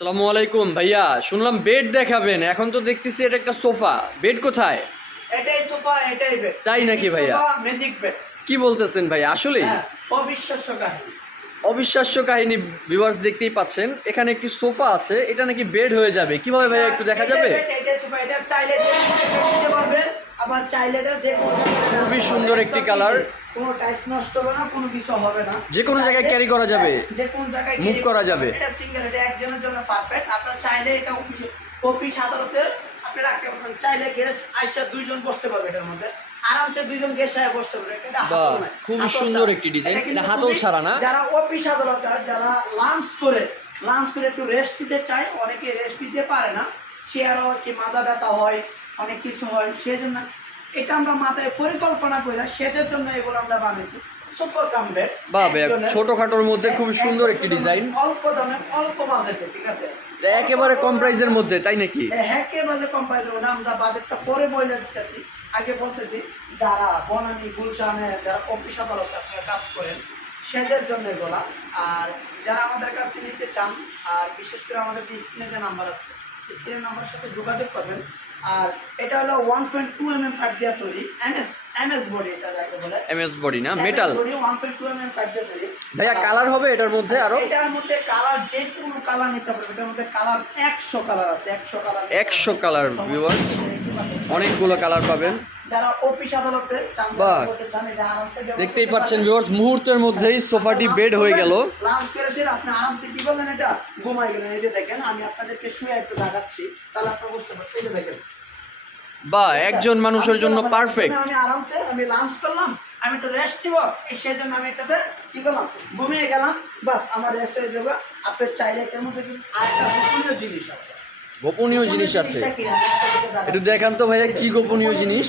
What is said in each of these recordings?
আসসালামু আলাইকুম ভাইয়া। শুনলাম বেড দেখাবেন এখন তো দেখতেছি এটা একটা সোফা। বেড কোথায়? এটাই সোফা এটাই বেড তাই নাকি ভাইয়া? ম্যাজিক বেড কি বলতেছেন ভাই আসলে হ্যাঁ অবিশ্বাস্য কাহিনী। অবিশ্বাস্য কাহিনী ভিউয়ার্স দেখতেই পাচ্ছেন। এখানে একটি সোফা আছে এটা নাকি বেড হয়ে যাবে। কীভাবে ভাইয়া একটু দেখা যাবে? এটাই সোফা এটা চাইলে আবার চাইলে এটা যে খুবই সুন্দর একটি colour। কোনো টাইস নষ্ট হবে না কোনো কিছু হবে না যে কোনো জায়গায় carry করা যাবে। যে কোনো জায়গায় carry করা যাবে। এটা সিঙ্গেল এটা একজনের জন্য পারফেক্ট আপনার চাইলে এটা অফিস অফিস আদালতে আপনি রাখতে পারবেন চাইলে গেস্ট আইসা দুইজন বসতে পারবে এটার মধ্যে আরামসে দুইজন গেস্ট আয় বসতে পারবে এটা নাই, সুন্দর। একটি design। এটা হাতল ছাড়া না? যারা অফিস আদালতে যারা লাঞ্চ করে লাঞ্চ করে একটু রেস্ট দিতে চায় অনেকে রেস্ট দিতে পারে না চেয়ারও কি মাথা ব্যথা হয় অনেক কিছু হয় সেই জন্য এটা আমরা মাথায় পরিকল্পনা করে সেটার জন্য এগুলো আমরা বানিয়েছি সুপার কামবেড বাহ ছোটখাটোর মধ্যে খুব সুন্দর একটি ডিজাইন অল্প দামে অল্প বাজেটে ঠিক আছে? একেবারে কম প্রাইসের মধ্যে তাই নাকি? বাজে কোম্পানি দেবো না আমরা বাজেটটা পরে বলে দিতেছি। আগে বলতেছি যারা বনানি গুলশানে যারা অফিস আদালত আপনারা কাজ করেন সেদের জন্য এগুলা। আর যারা আমাদের কাছে নিতে চান আর বিশেষ করে আমাদের স্ক্রিনে যে নাম্বার আছে স্ক্রিনের নাম্বারের সাথে যোগাযোগ করবেন আর এটা হলো one point two M M কাঠ দেওয়া তৈরি এম এস বডি বলে। এমএস বডি না? মেটাল তৈরি। ভাইয়া কালার হবে এটার মধ্যে আরও? এটার মধ্যে কালার যে কোনো কালার নিতে পারবে। এটার মধ্যে কালার একশো কালার আছে একশো কালার 100 কালার, viewers। অনেকগুলো কালার পাবেন। যারা অফিস আদালতে চান দেখতেই পাচ্ছেন ভিউয়ার্স মুহূর্তের মধ্যেই সোফাটি বেড হয়ে গেল। লাঞ্চ করে সেরে আপনি আরামসে কি করলেন এটা? ঘুমাই গেলেন। এই যে দেখেন আমি আপনাদেরকে শুয়ে একটু দেখাচ্ছি। তাহলে আপনারা বুঝতে পারবেন এই যে দেখেন বা একজন মানুষের জন্য পারফেক্ট আমি আরামসে আমি লাঞ্চ করলাম আমি একটু রেস্ট নিব সেই জন্য আমি এটাতে কি করলাম ঘুমিয়ে গেলাম বাস আমার রেস্ট হয়ে যাবে। আপনি চাইলে এর মধ্যে আরেকটা গোপনীয় জিনিস আছে? গোপনীয় জিনিস আছে। একটু দেখান তো ভাইয়া কি গোপনীয় জিনিস?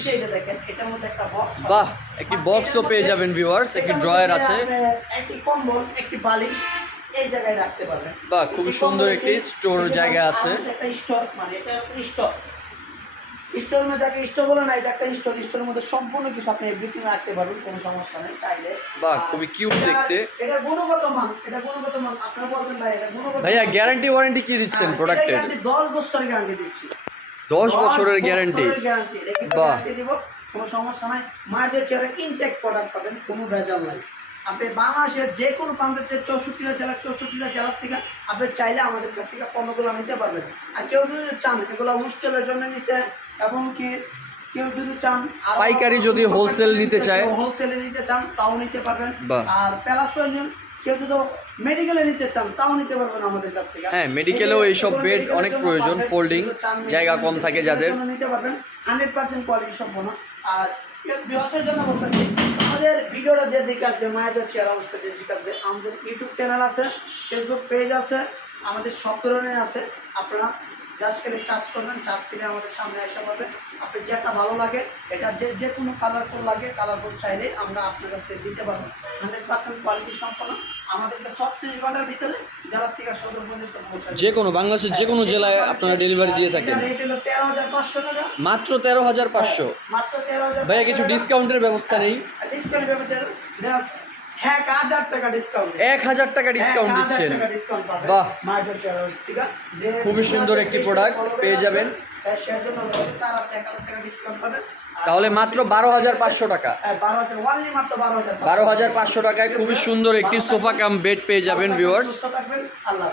বাহ একটি বক্সও পেয়ে যাবেন ভিউয়ার্স একটি ড্রয়ার আছে। একটি কম্বল একটি বালিশ এই জায়গায় রাখতে পারবেন। বাহ, খুবই সুন্দর একটি স্টোর জায়গা আছে। একটা স্টোর মানে এটা স্টোর স্টোর মধ্যে যাকে স্টোর বলে না এটা একটা স্টোর। স্টোরের মধ্যে সম্পূর্ণ কিছু আপনি এভরিথিং রাখতে পারবেন কোনো সমস্যা নেই চাইলে। বাহ, খুবই এটার- দেখতে। এটা গুণগত মান এটা গুণগত মান আপনারা বলবেন ভাই এটা গুণগত ভাইয়া গ্যারান্টি ওয়ারেন্টি কি দিচ্ছেন হ্যাঁ, প্রোডাক্টের এটাকে আমি দশ বছরের গ্যারান্টি দিচ্ছি। দশ বছরের গ্যারান্টি বাহ। দিব কোনো সমস্যা নাই। মার্কেট চেয়ারে ইনটেক প্রোডাক্ট পাবেন কোনো ভেজাল নাই। আপনি বাংলাদেশের যে কোনো প্রান্তের থেকে চৌষট্টিটা জেলা চৌষট্টিটা জেলার থেকে আপনি চাইলে আমাদের কাছ থেকে পণ্যগুলো নিতে পারবেন। আর কেউ যদি চান এগুলো হোস্টেলের জন্য নিতে এবং কি কেউ যদি চান আরো- পাইকারি যদি হোলসেল নিতে চায়? হোলসেলে নিতে চান তাও নিতে পারবেন। আর প্যালাস কেউ যদি মেডিকেলে নিতে চান তাও নিতে পারবেন আমাদের কাছ থেকে। হ্যাঁ, medical-এও এইসব বেড অনেক প্রয়োজন, চান জায়গা কম থাকে যাদের। নিতে পারবেন হান্ড্রেড পার্সেন্ট কোয়ালিটি সম্পন্ন। আর বিহসের জন্য বলতেছি আমাদের ভিডিওটা যে দিকে আসবে মায়েদের চেয়ার অবস্থা যে দিকে আসবে আমাদের ইউটিউব চ্যানেল আছে ফেসবুক পেজ আছে আমাদের সব ধরনের আছে। আপনারা জাস্ট খেলে চার্জ করবেন চার্জ খেলে আমাদের সামনে আসা পাবে আপনি যেটা ভালো লাগে এটা যে যে কোনো কালারফুল লাগে কালারফুল চাইলে আমরা আপনার কাছ থেকে দিতে পারব। হান্ড্রেড পার্সেন্ট কোয়ালিটি সম্পন্ন। আমাদেরকে ছত্রিশ ঘণ্টার ভিতরে জেলার থেকে সদর পর্যন্ত যে কোনো বাংলাদেশের যে কোনো জেলায় আপনারা ডেলিভারি দিয়ে থাকেন। রেট হলো তেরো হাজার পাঁচশো টাকা। মাত্র তেরো হাজার পাঁচশো। মাত্র তেরো হাজার ভাইয়া কিছু ডিসকাউন্টের ব্যবস্থা নেই? ডিসকাউন্ট ব্যাপারে হ্যাঁ হাজার টাকা ডিসকাউন্ট এক হাজার টাকা ডিসকাউন্ট দিচ্ছেন। বাহ। খুবই সুন্দর একটি প্রোডাক্ট পেয়ে যাবেন। তাহলে মাত্র বারো হাজার পাঁচশো টাকা। বারো হাজার পাঁচশো টাকায় খুবই সুন্দর একটি সোফা কাম বেড পেয়ে যাবেন ভিউয়ার্স আল্লাহ